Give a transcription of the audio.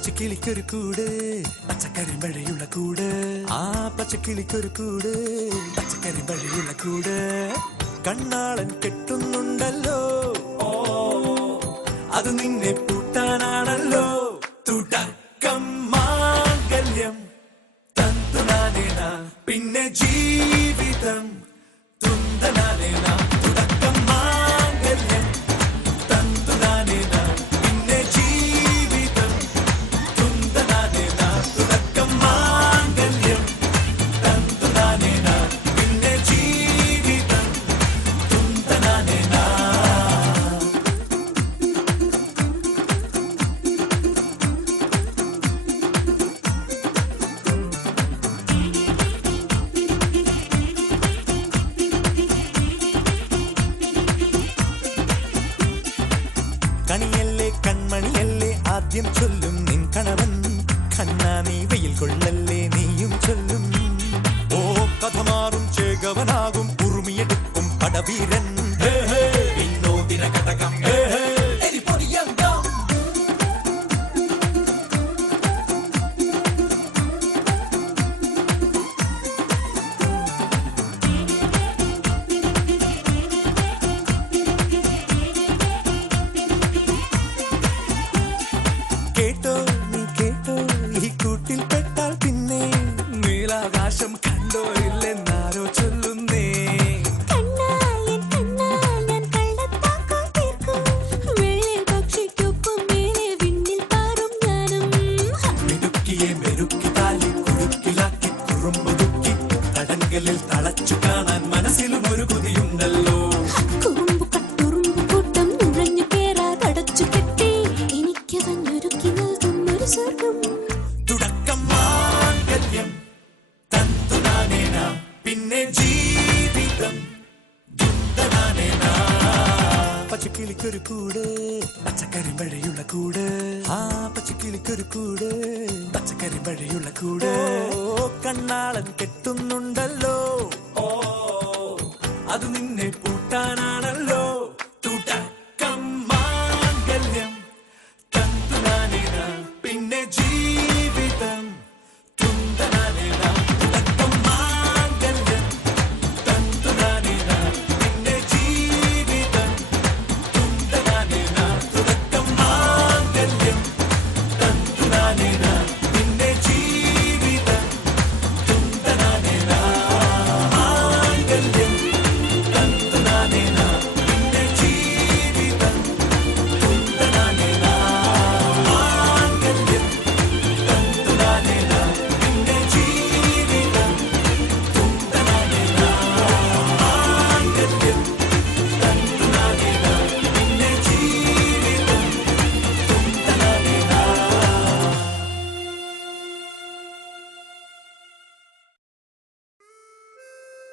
പച്ചക്കിളിക്കൊരു കൂട് പച്ചക്കറി വഴിയുള്ള കൂട് ആ പച്ചക്കിളിക്കൊരു കൂട് പച്ചക്കറി വഴിയുള്ള കൂട് കണ്ണാളൻ കെട്ടുന്നുണ്ടല്ലോ അത് നിന്നെ പൂട്ടാനാണല്ലോ തുടക്കം മാംഗല്യം തന്തുനാനേന പിന്നെ ജീവിതം തുന്തനാനേന തുടക്കം മാംഗല്യം തന്തുനാനേന പിന്നെ ജീവിതം തുന്തനാനേന തുടക്കം മാംഗല്യം തന്തുനാനേന പിന്നെ ജീവിതം തുന്തനാനേന. കണിയല്ലേ കൺമണിയല്ലേ ആദ്യം ചൊല്ലും നിൻ കണവൻ കണ്ണാ നീ വെയിൽ കൊള്ളല്ലേ നീയും ചൊല്ലും ഓ കഥ മാറും ചേകവനാകും ഉറുമിയെടുക്കും പടവീരൻ വിനോദിന കടകം കേട്ടോ നീ കേട്ടോ ഈ കൂട്ടിൽ പെട്ടാൽ പിന്നെ നീലാകാശം കണ്ടോ ഇല്ലെന്നാരോ ചൊല്ലുന്നേ മിടുക്കിയെ മെരുക്കി താലി കുടുക്കിലാക്കി കുറുമ്പുതുക്കി തടങ്കലിൽ തളച്ചു കാണാൻ മനസ്സിലും ഒരു കൊതിയുണ്ടല്ലോ തുടക്കം മാംഗല്യം തന്തുനാനേന പിന്നെ ജീവിതം തുന്തനാനേന. പച്ചക്കിളിക്കൊരു കൂട് പച്ചക്കറി വഴിയുള്ള കൂട് ആ പച്ചക്കിളിക്കൊരു കൂട് പച്ചക്കറി വഴിയുള്ള കൂട് കണ്ണാളൻ കെട്ടുന്നുണ്ടല്ലോ അത് നിന്നെ പൂട്ടാനാണ്